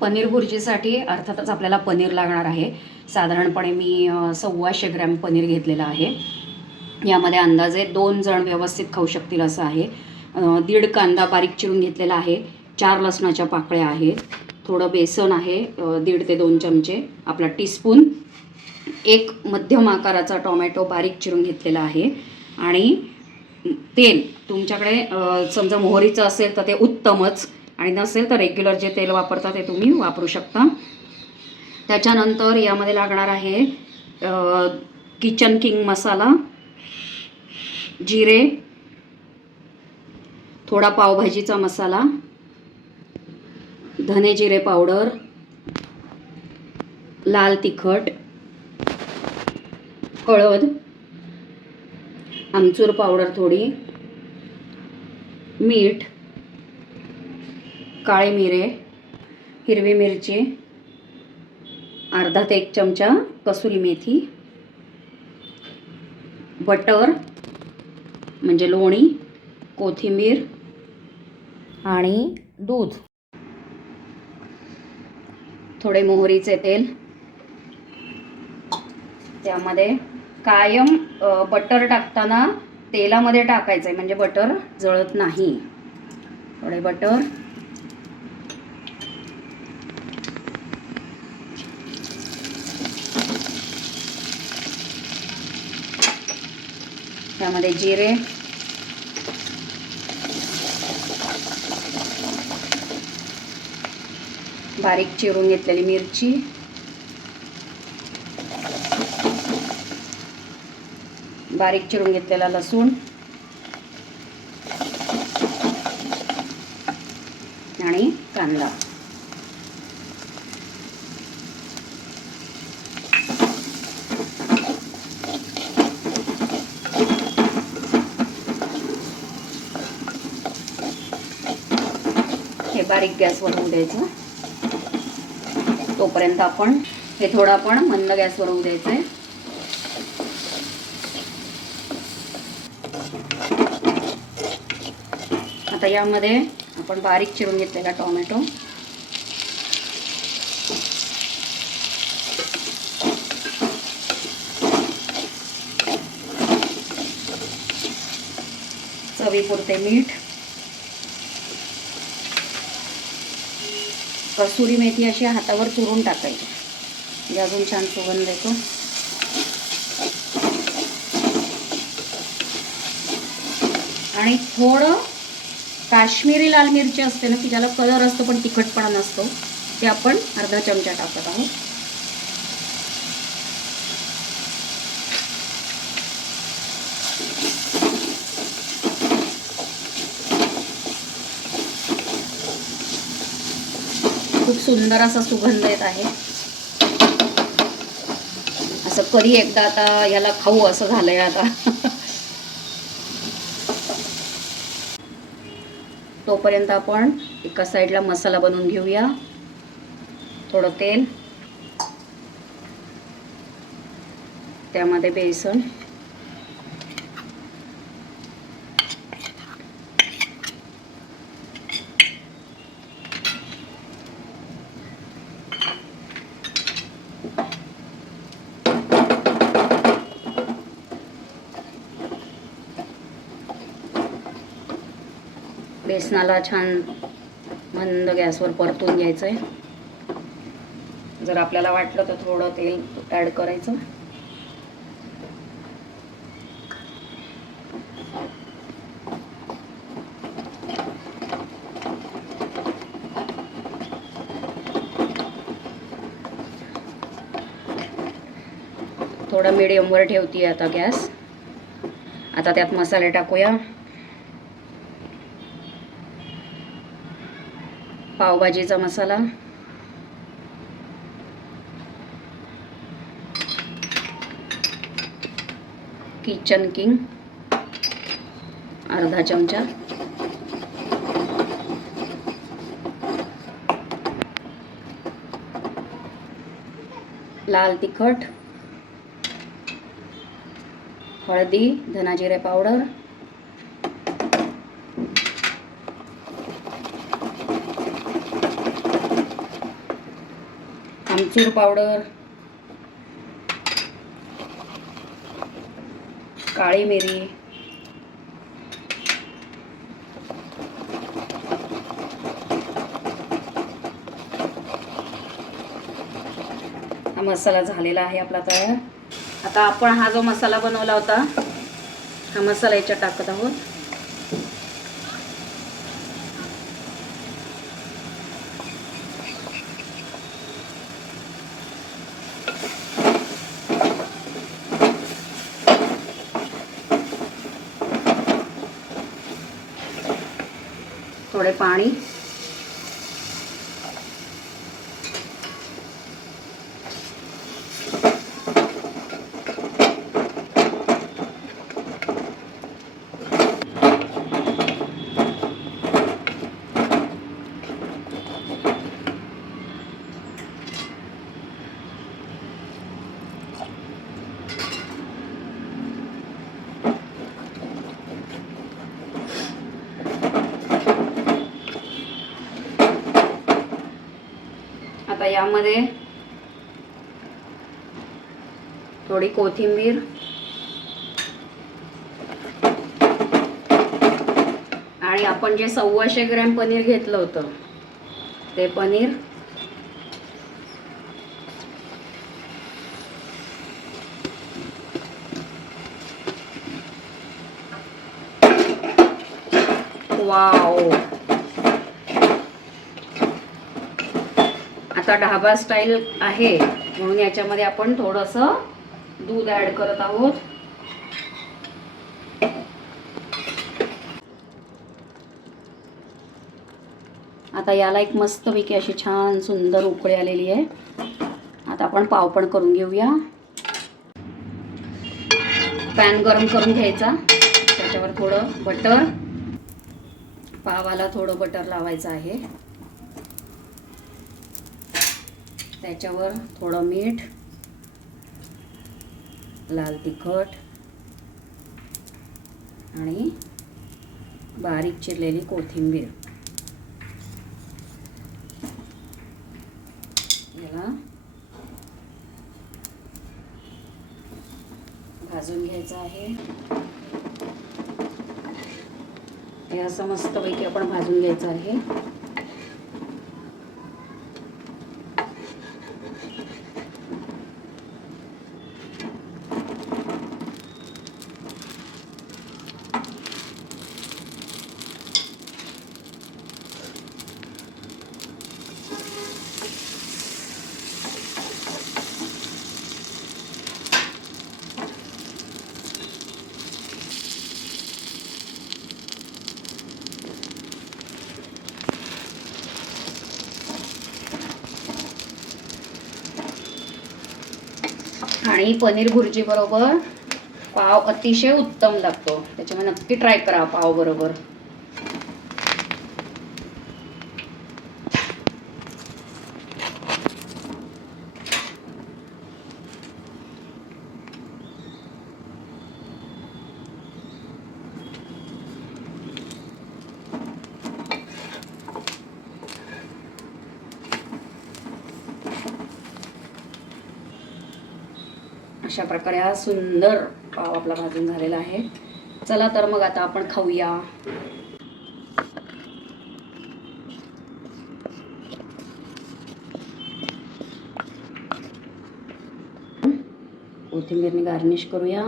पनीर भुर्जीसाठी अर्थातच आपल्याला पनीर लागणार आहे. साधारणपणे मी 125 ग्रॅम पनीर घेतलेलं आहे. यामध्ये अंदाजे 2 जण व्यवस्थित खाऊ शकतील असं आहे. 1.5 कांदा बारीक चिरून घेतलेला आहे. 4 लसणाच्या पाकळ्या आहेत. थोडं बेसन आहे, 1.5 ते 2 चमचे, आपला टीस्पून. 1 मध्यम आकाराचा टोमॅटो बारीक चिरून घेतलेला आहे. आणि तेल तुमच्याकडे समजा मोहरीचं असेल तर ते उत्तमच, आणि नसेल तर रेग्युलर जे तेल वापरता ते तुम्ही वापरू शकता. त्याच्यानंतर यामध्ये लागणार आहे किचन किंग मसाला, जिरे, थोडा पावभाजीचा मसाला, धने जिरे पावडर, लाल तिखट, हळद, आमचूर पावडर थोडी, मीठ, काळे मिरे, हिरवी मिरची, अर्धा ते 1 चमचा कसुरी मेथी, बटर म्हणजे लोणी, कोथिंबीर आणि दूध, थोडे मोहरीचे तेल. त्यामध्ये कायम बटर टाकताना तेलामध्ये टाकायचं आहे, म्हणजे बटर जळत नाही. थोडे बटर, त्यामध्ये जिरे, बारीक चिरून घेतलेली मिरची, बारीक चिरून घेतलेला लसूण आणि कांदा. हे बारीक गॅसवर होऊ द्यायचं. तोपर्यंत आपण हे थोडं आपण मंद गॅसवर होऊ द्यायचं आहे. आता यामध्ये आपण बारीक चिरून घेतलेला टोमॅटो, चवीपुरते मीठ, कसुरी मेथी अशी हातावर चुरून टाकायची, म्हणजे अजून छान सुगंध येतो. आणि थोडं काश्मीरी लाल मिरची असते ना, की ज्याला कलर असतो पण तिखटपणा नसतो, ते आपण अर्धा चमचा टाकत आहोत. खूप सुंदर असा सुगंध येत आहे. असं कधी एकदा आता याला खाऊ असं झालंय आता. तोपर्यंत आपण एका साईडला मसाला बनवून घेऊया. थोडं तेल, त्यामध्ये बेसन, बेसनाला छान मंद गॅसवर परतून घ्यायचं आहे. जर आपल्याला वाटलं तर थोडं तेल ॲड करायचं. थोडा मीडियमवर ठेवते आता गॅस. आता त्यात मसाले टाकूया. पावभाजीचा मसाला, किचन किंग अर्धा चमचा, लाल तिखट, हळदी, धना जिरे पावडर, आमचूर पावडर, काळी मिरी, हा मसाला झालेला आहे आपला तयार. आता आपण हा जो मसाला बनवला होता हा मसाला याच्यात टाकत आहोत. थोडे पाणी, आता यामध्ये थोडी कोथिंबीर आणि आपण जे 125 ग्रॅम पनीर घेतलं होतं ते पनीर वाव. आता ढाबा स्टाईल आहे म्हणून याच्यामध्ये आपण थोडंसं दूध ऍड करत आहोत. आता याला एक मस्तपैकी अशी छान सुंदर उकळी आलेली आहे. आता आपण पाव पण करून घेऊया. पॅन गरम करून घ्यायचा, त्याच्यावर थोडं बटर, पावाला थोडं बटर लावायचं आहे, त्याच्यावर थोडं मीठ, लाल तिखट आणि बारीक चिरलेली कोथिंबीर याला भाजून घ्यायचं आहे. हे असं मस्तपैकी आपण भाजून घ्यायचं आहे. आणि पनीर भुर्जी बरोबर पाव अतिशय उत्तम लागतो, त्याच्यामुळे नक्की ट्राय करा पाव बरोबर. अशा प्रकारे हा सुंदर पाव आपला भाजून झालेला आहे. चला तर मग आता आपण खाऊया. कोथिंबीरने गार्निश करूया.